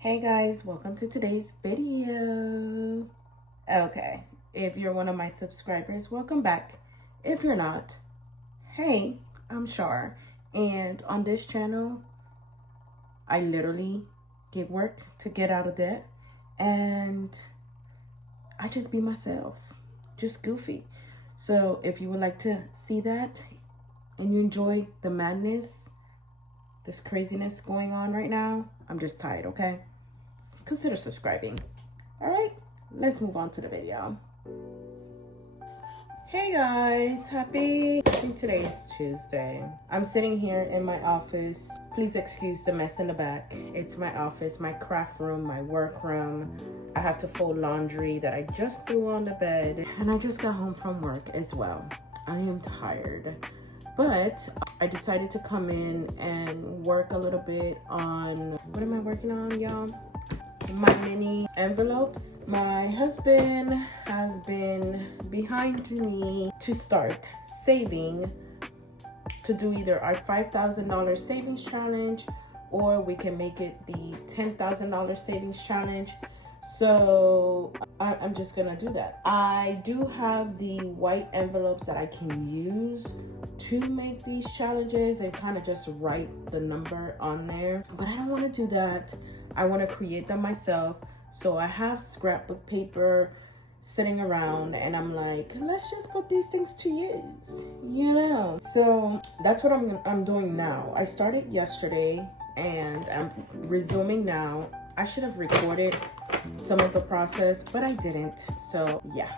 Hey guys, welcome to today's video. Okay, if you're one of my subscribers, welcome back. If you're not, hey, I'm Shar, and on this channel, I literally get work to get out of debt, and I just be myself, just goofy. So if you would like to see that, and you enjoy the madness, this craziness going on right now, I'm just tired, okay? Consider subscribing. All right, let's move on to the video. Hey guys, I think today is Tuesday. I'm sitting here in my office. Please excuse the mess in the back. It's my office, my craft room, my work room. I have to fold laundry that I just threw on the bed, and I just got home from work as well. I am tired, but I decided to come in and work a little bit on, what am I working on, y'all? My mini envelopes. My husband has been behind me to start saving to do either our $5,000 savings challenge, or we can make it the $10,000 savings challenge. So I'm just gonna do that. I do have the white envelopes that I can use to make these challenges and kind of just write the number on there, but I don't want to do that. I want to create them myself. So I have scrapbook paper sitting around, and I'm like, let's just put these things to use, you know? So that's what I'm doing now. I started yesterday and I'm resuming now. I should have recorded some of the process, but I didn't. So yeah,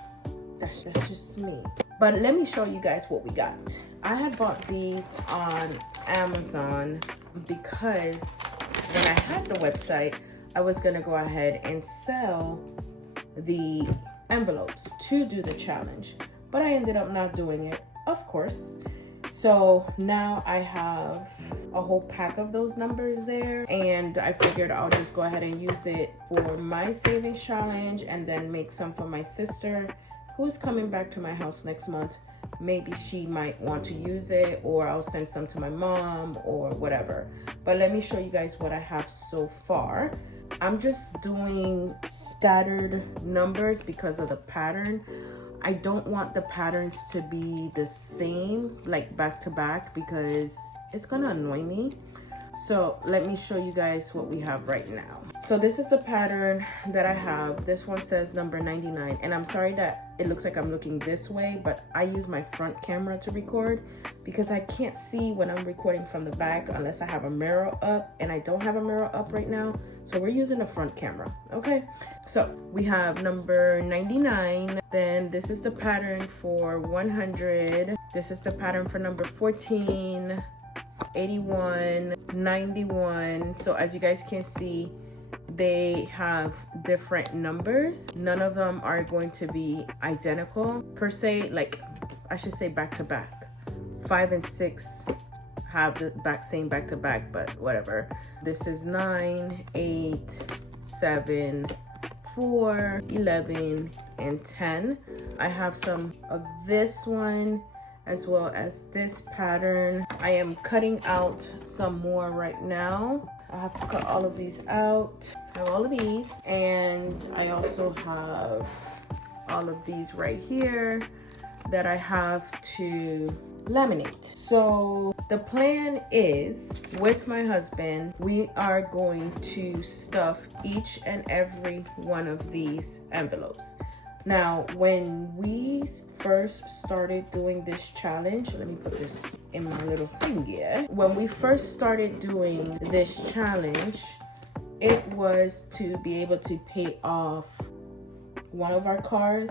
that's just me. But let me show you guys what we got. I had bought these on Amazon because when I had the website, I was gonna go ahead and sell the envelopes to do the challenge, but I ended up not doing it, of course. So now I have a whole pack of those numbers there, and I figured I'll just go ahead and use it for my savings challenge and then make some for my sister who's coming back to my house next month. Maybe she might want to use it, or I'll send some to my mom or whatever. But let me show you guys what I have so far. I'm just doing scattered numbers because of the pattern. I don't want the patterns to be the same, like back to back, because it's gonna annoy me. So let me show you guys what we have right now. So this is the pattern that I have. This one says number 99, and I'm sorry that it looks like I'm looking this way, but I use my front camera to record because I can't see when I'm recording from the back unless I have a mirror up, and I don't have a mirror up right now. So we're using the front camera, okay? So we have number 99. Then this is the pattern for 100. This is the pattern for number 14, 81, 91. So as you guys can see, they have different numbers. None of them are going to be identical per se, like I should say back to back. 5 and 6 have the same back to back, but whatever. This is 9, 8, 7, 4, 11, and 10. I have some of this one as well as this pattern. I am cutting out some more right now. I have to cut all of these out. I have all of these, and I also have all of these right here that I have to laminate. So the plan is, with my husband, we are going to stuff each and every one of these envelopes. Now, when we first started doing this challenge, let me put this in my little thing here. When we first started doing this challenge, it was to be able to pay off one of our cars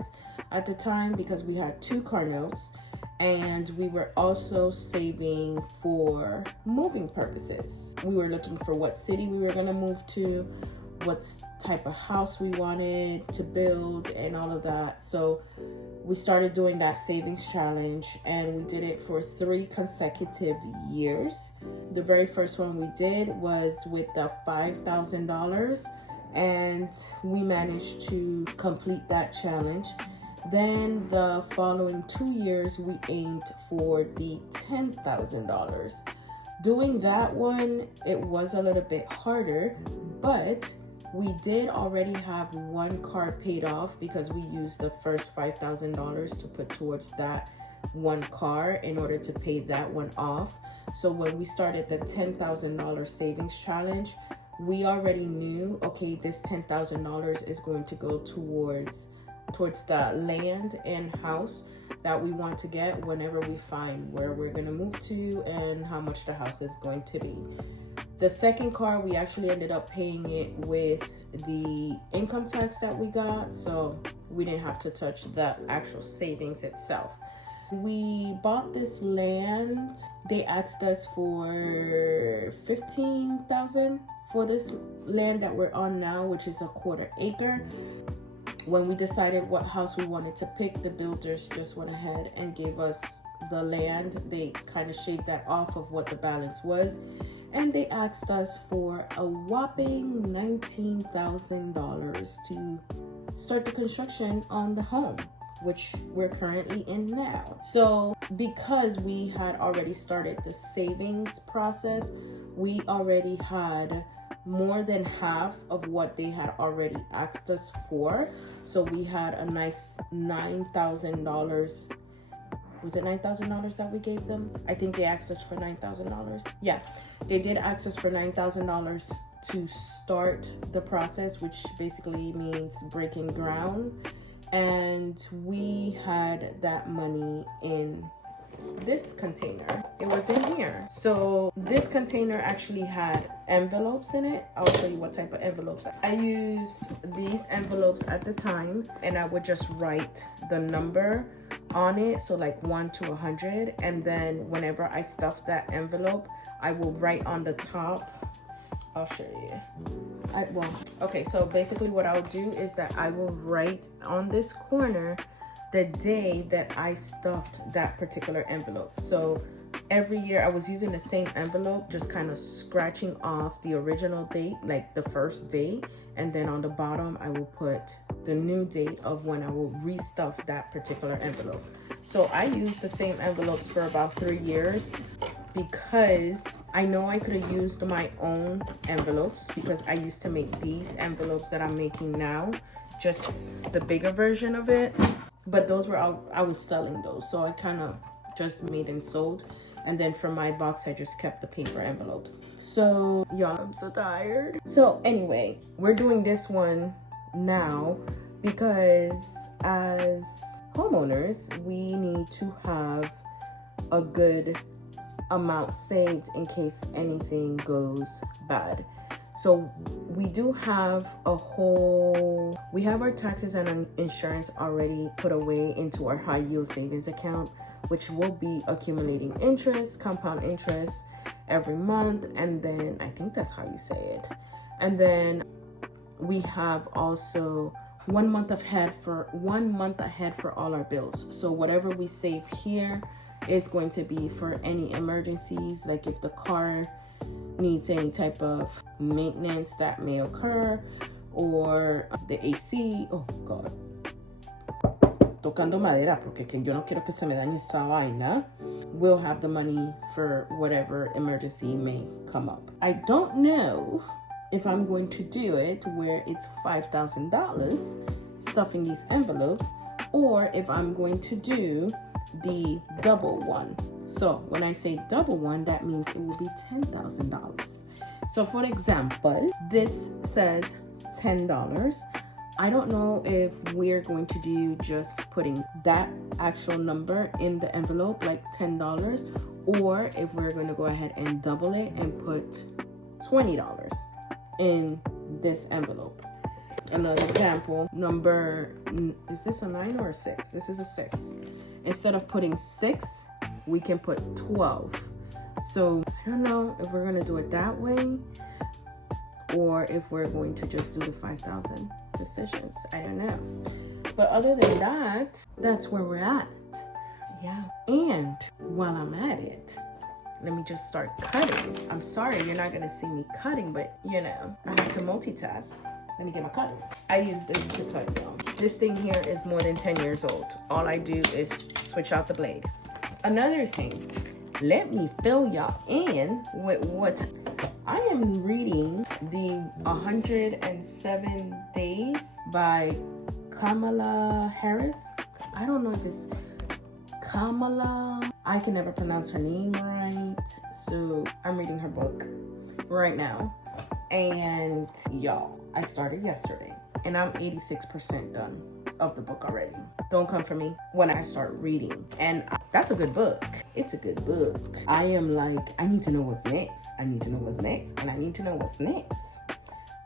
at the time, because we had 2 car notes, and we were also saving for moving purposes. We were looking for what city we were gonna move to, what type of house we wanted to build, and all of that. So we started doing that savings challenge, and we did it for 3 consecutive years. The very first one we did was with the $5,000, and we managed to complete that challenge. Then the following 2 years, we aimed for the $10,000. Doing that one, it was a little bit harder, but We did already have one car paid off because we used the first $5,000 to put towards that one car in order to pay that one off. So when we started the $10,000 savings challenge, we already knew, okay, this $10,000 is going to go towards the land and house that we want to get whenever we find where we're going to move to and how much the house is going to be. The second car, we actually ended up paying it with the income tax that we got, so we didn't have to touch the actual savings itself. We bought this land. They asked us for $15,000 for this land that we're on now, which is a 1/4 acre. When we decided what house we wanted to pick, the builders just went ahead and gave us the land. They kind of shaved that off of what the balance was, and they asked us for a whopping $19,000 to start the construction on the home, which we're currently in now. So because we had already started the savings process, we already had more than half of what they had already asked us for. So we had a nice $9,000. Was it $9,000 that we gave them? I think they asked us for $9,000. Yeah, they did ask us for $9,000 to start the process, which basically means breaking ground. And we had that money in this container. It was in here. So this container actually had envelopes in it. I'll show you what type of envelopes. I used these envelopes at the time, and I would just write the number on it, so like 1 to 100, and then whenever I stuff that envelope, I will write on the top. I'll show you. Okay, so basically what I'll do is that I will write on this corner the day that I stuffed that particular envelope. So every year I was using the same envelope, just kind of scratching off the original date, like the first day, and then on the bottom I will put the new date of when I will restuff that particular envelope. So I used the same envelopes for about 3 years because I know I could have used my own envelopes, because I used to make these envelopes that I'm making now, just the bigger version of it. But those were I was selling those, so I kind of just made and sold. And then for my box, I just kept the paper envelopes. So y'all, I'm so tired. So anyway, we're doing this one now because as homeowners, we need to have a good amount saved in case anything goes bad. So we do have we have our taxes and insurance already put away into our high yield savings account, which will be accumulating interest, compound interest every month. And then I think that's how you say it. And then we have also 1 month ahead for all our bills. So whatever we save here is going to be for any emergencies, like if the car needs any type of maintenance that may occur, or the AC. Oh God, tocando madera porque que yo no quiero que se me dañe esa vaina. We'll have the money for whatever emergency may come up. I don't know if I'm going to do it where it's $5,000 stuffing these envelopes, or if I'm going to do the double one. So when I say double one, that means it will be $10,000. So for example, this says $10. I don't know if we're going to do just putting that actual number in the envelope, like $10, or if we're going to go ahead and double it and put $20 in this envelope. Another example, is this a 9 or a 6? This is a 6. Instead of putting 6, we can put 12. So I don't know if we're gonna do it that way, or if we're going to just do the 5,000 decisions. I don't know. But other than that, that's where we're at. Yeah. And while I'm at it, let me just start cutting. I'm sorry, you're not gonna see me cutting, but you know, I have to multitask. Let me get my cutter. I use this to cut, y'all. This thing here is more than 10 years old. All I do is switch out the blade. Another thing, let me fill y'all in with what I am reading the 107 Days by Kamala Harris. I don't know if it's Kamala. I can never pronounce her name right. So I'm reading her book right now. And y'all, I started yesterday and I'm 86% done of the book already. Don't come for me when I start reading. And that's a good book. It's a good book. I am like, I need to know what's next. I need to know what's next. And I need to know what's next.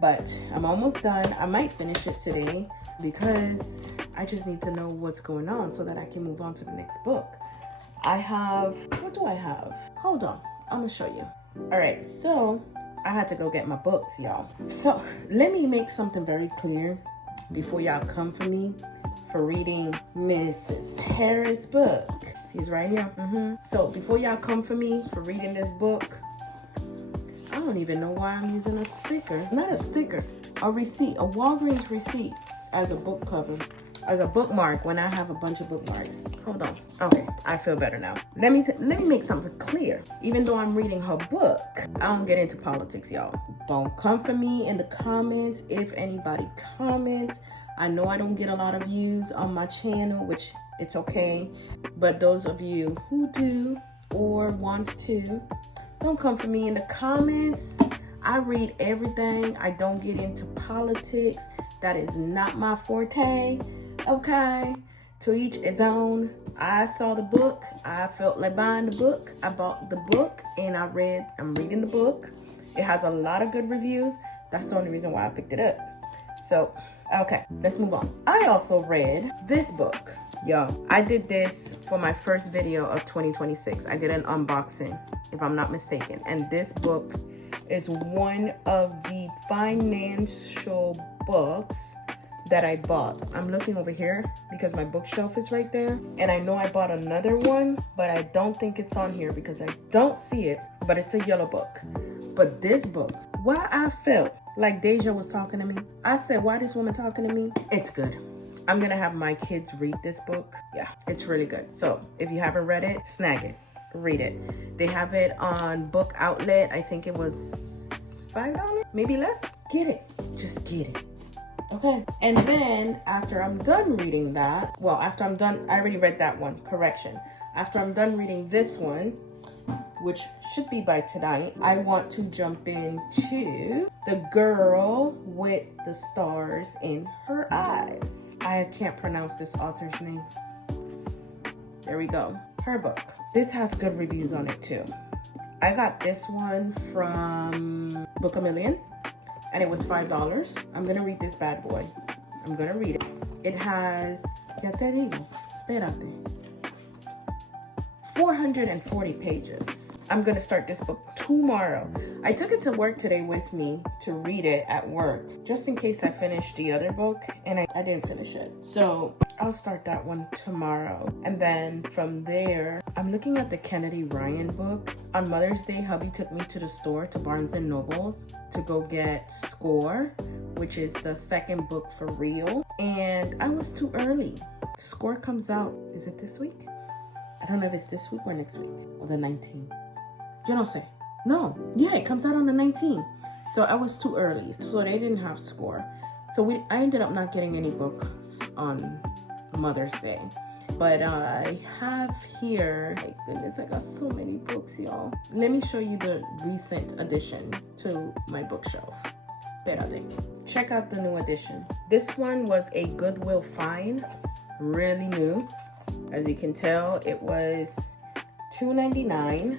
But I'm almost done. I might finish it today because I just need to know what's going on so that I can move on to the next book. I have, what do I have? Hold on, I'm gonna show you. All right, so I had to go get my books, y'all. So let me make something very clear before y'all come for me for reading Mrs. Harris' book. She's right here. So before y'all come for me for reading this book, I don't even know why I'm using a sticker. Not a sticker, a receipt, a Walgreens receipt as a book cover, as a bookmark when I have a bunch of bookmarks. Hold on. Okay, I feel better now. Let me make something clear. Even though I'm reading her book, I don't get into politics, y'all. Don't come for me in the comments if anybody comments. I know I don't get a lot of views on my channel, which it's okay. But those of you who do or want to, don't come for me in the comments. I read everything. I don't get into politics. That is not my forte. Okay, to each his own. I saw the book. I felt like buying the book. I bought the book and I'm reading the book. It has a lot of good reviews. That's the only reason why I picked it up. So, okay, let's move on. I also read this book. Y'all, I did this for my first video of 2026. I did an unboxing, if I'm not mistaken. And this book is one of the financial books that I bought. I'm looking over here because my bookshelf is right there. And I know I bought another one, but I don't think it's on here because I don't see it, but it's a yellow book. But this book, why I felt like Deja was talking to me. I said, why this woman talking to me? It's good. I'm gonna have my kids read this book. Yeah, it's really good. So if you haven't read it, snag it, read it. They have it on Book Outlet. I think it was $5, maybe less. Get it, just get it. Okay, and then after I'm done reading that, well, after I'm done, I already read that one, correction. After I'm done reading this one, which should be by tonight, I want to jump into The Girl with the Stars in Her Eyes. I can't pronounce this author's name. There we go, her book. This has good reviews on it too. I got this one from Book A Million. And it was $5. I'm gonna read this bad boy. I'm gonna read it. It has, ya te digo, espérate, 440 pages. I'm gonna start this book tomorrow. I took it to work today with me to read it at work, just in case I finished the other book, and I didn't finish it. So I'll start that one tomorrow. And then from there, I'm looking at the Kennedy Ryan book. On Mother's Day, hubby took me to the store, to Barnes and Nobles, to go get Score, which is the second book for real. And I was too early. Score comes out, is it this week? I don't know if it's this week or next week, or the 19th. Yo no sé. No, yeah, it comes out on the 19th. So I was too early, so they didn't have Score. So I ended up not getting any books on Mother's Day. But I have here, my goodness, I got so many books, y'all. Let me show you the recent addition to my bookshelf. Espérate. Check out the new edition. This one was a Goodwill find, really new. As you can tell, it was $2.99.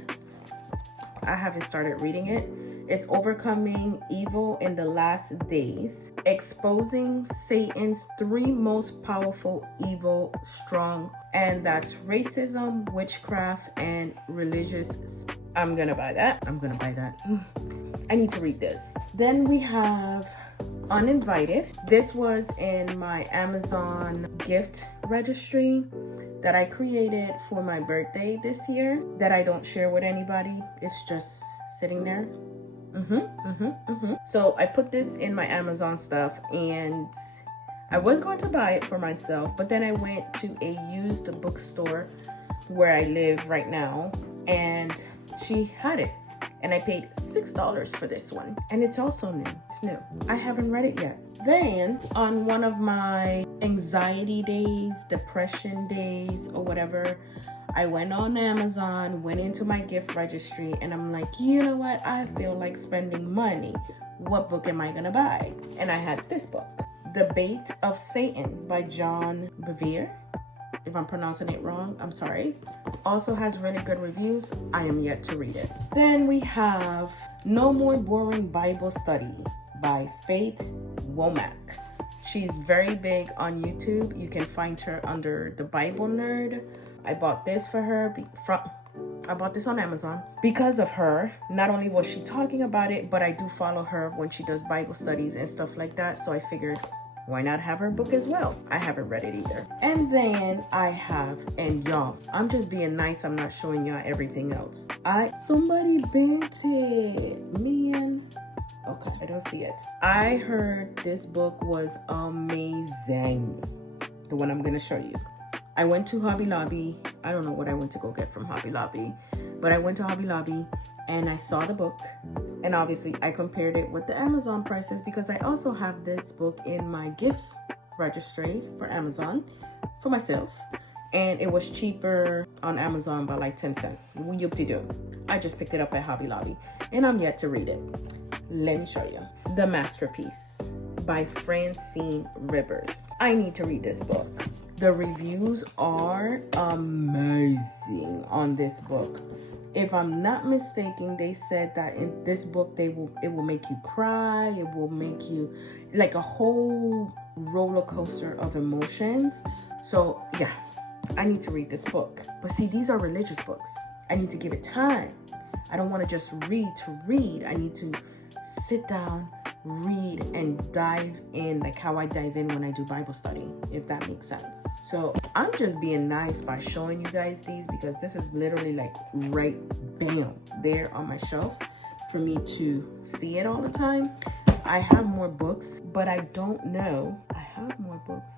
I haven't started reading it. It's Overcoming Evil in the Last Days, exposing Satan's 3 most powerful evil strong, and that's racism, witchcraft, and religious. I'm gonna buy that. I need to read this. Then we have Uninvited. This was in my Amazon gift registry that I created for my birthday this year that I don't share with anybody. It's just sitting there. So I put this in my Amazon stuff, and I was going to buy it for myself, but then I went to a used bookstore where I live right now, and she had it. and I paid $6 for this one. And it's also new. It's new. I haven't read it yet. Then on one of my anxiety days, depression days, or whatever, I went on Amazon, went into my gift registry, and I'm like, you know what? I feel like spending money. What book am I gonna buy? And I had this book, The Bait of Satan by John Bevere. If I'm pronouncing it wrong, I'm sorry. Also has really good reviews. I am yet to read it. Then we have No More Boring Bible Study by Faith Womack. She's very big on YouTube. You can find her under The Bible Nerd. I bought this for her I bought this on Amazon because of her. Not only was she talking about it, but I do follow her when she does Bible studies and stuff like that. So I figured, why not have her book as well? I haven't read it either. And then I have, and y'all, I'm just being nice. I'm not showing y'all everything else. Somebody bent it, man. Okay, I don't see it. I heard this book was amazing. The one I'm gonna show you. I went to Hobby Lobby. I don't know what I went to go get from Hobby Lobby, but I went to Hobby Lobby and I saw the book. And obviously I compared it with the Amazon prices because I also have this book in my gift registry for Amazon for myself. And it was cheaper on Amazon by like 10 cents. Whoop-de-doo. I just picked it up at Hobby Lobby and I'm yet to read it. Let me show you. The Masterpiece by Francine Rivers. I need to read this book. The reviews are amazing on this book. If I'm not mistaken, they said that in this book, it will make you cry. It will make you like a whole roller coaster of emotions. So yeah, I need to read this book. But see, these are religious books. I need to give it time. I don't want to just read to read. I need to sit down, read, and dive in like how I dive in when I do Bible study, if that makes sense. So I'm just being nice by showing you guys these because this is literally like right bam there on my shelf for me to see it all the time. I have more books, but I don't know. I have more books.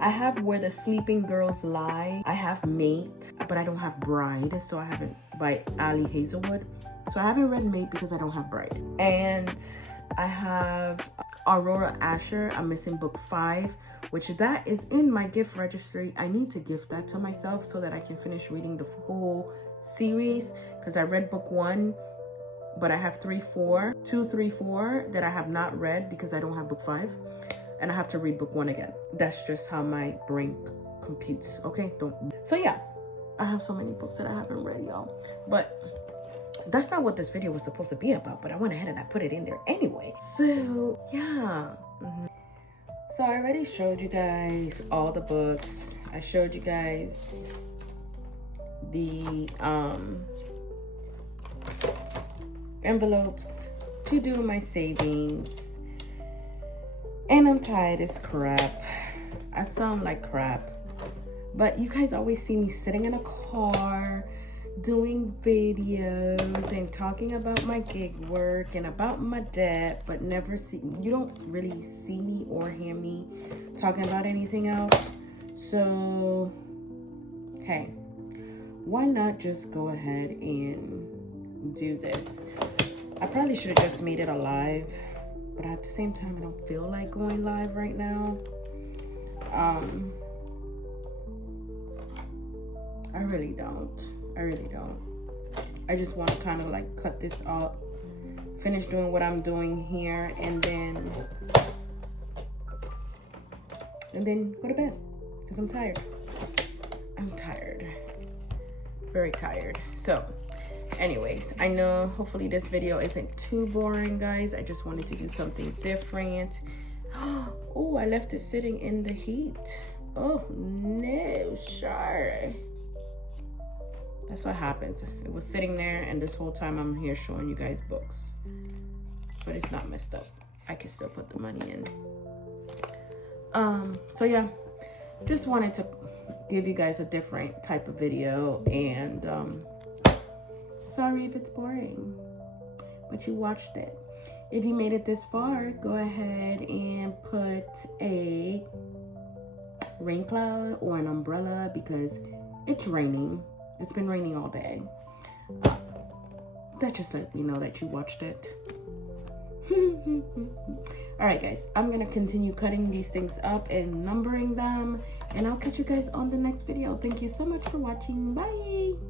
I have Where the Sleeping Girls Lie. I have Mate, but I don't have Bride, so I haven't, by Ali Hazelwood. So I haven't read Mate because I don't have Bride. And I have Aurora Asher. I'm missing book 5, which that is in my gift registry. I need to gift that to myself so that I can finish reading the whole series because I read book 1, but I have 2, 3, 4 that I have not read because I don't have book 5, and I have to read book 1 again. That's just how my brain computes. Okay, so yeah, I have so many books that I haven't read, y'all, but that's not what this video was supposed to be about, but I went ahead and I put it in there anyway. So yeah. So I already showed you guys all the books. I showed you guys the envelopes to do my savings. And I'm tired as crap. I sound like crap. But you guys always see me sitting in a car doing videos and talking about my gig work and about my debt, but you don't really see me or hear me talking about anything else. So hey, why not just go ahead and do this? I probably should have just made it a live, but at the same time I don't feel like going live right now. I really don't. I just want to kind of like cut this up, finish doing what I'm doing here, and then go to bed because I'm tired. Very tired. So anyways, I know hopefully this video isn't too boring, guys. I just wanted to do something different. Oh, I left it sitting in the heat. Oh no, sorry. That's what happens. It was sitting there, and this whole time I'm here showing you guys books. But it's not messed up. I can still put the money in. So yeah, just wanted to give you guys a different type of video, and sorry if it's boring, but you watched it. If you made it this far, go ahead and put a rain cloud or an umbrella because it's raining. It's been raining all day. that just let me know that you watched it. All right, guys, I'm gonna continue cutting these things up and numbering them, and I'll catch you guys on the next video. Thank you so much for watching. Bye.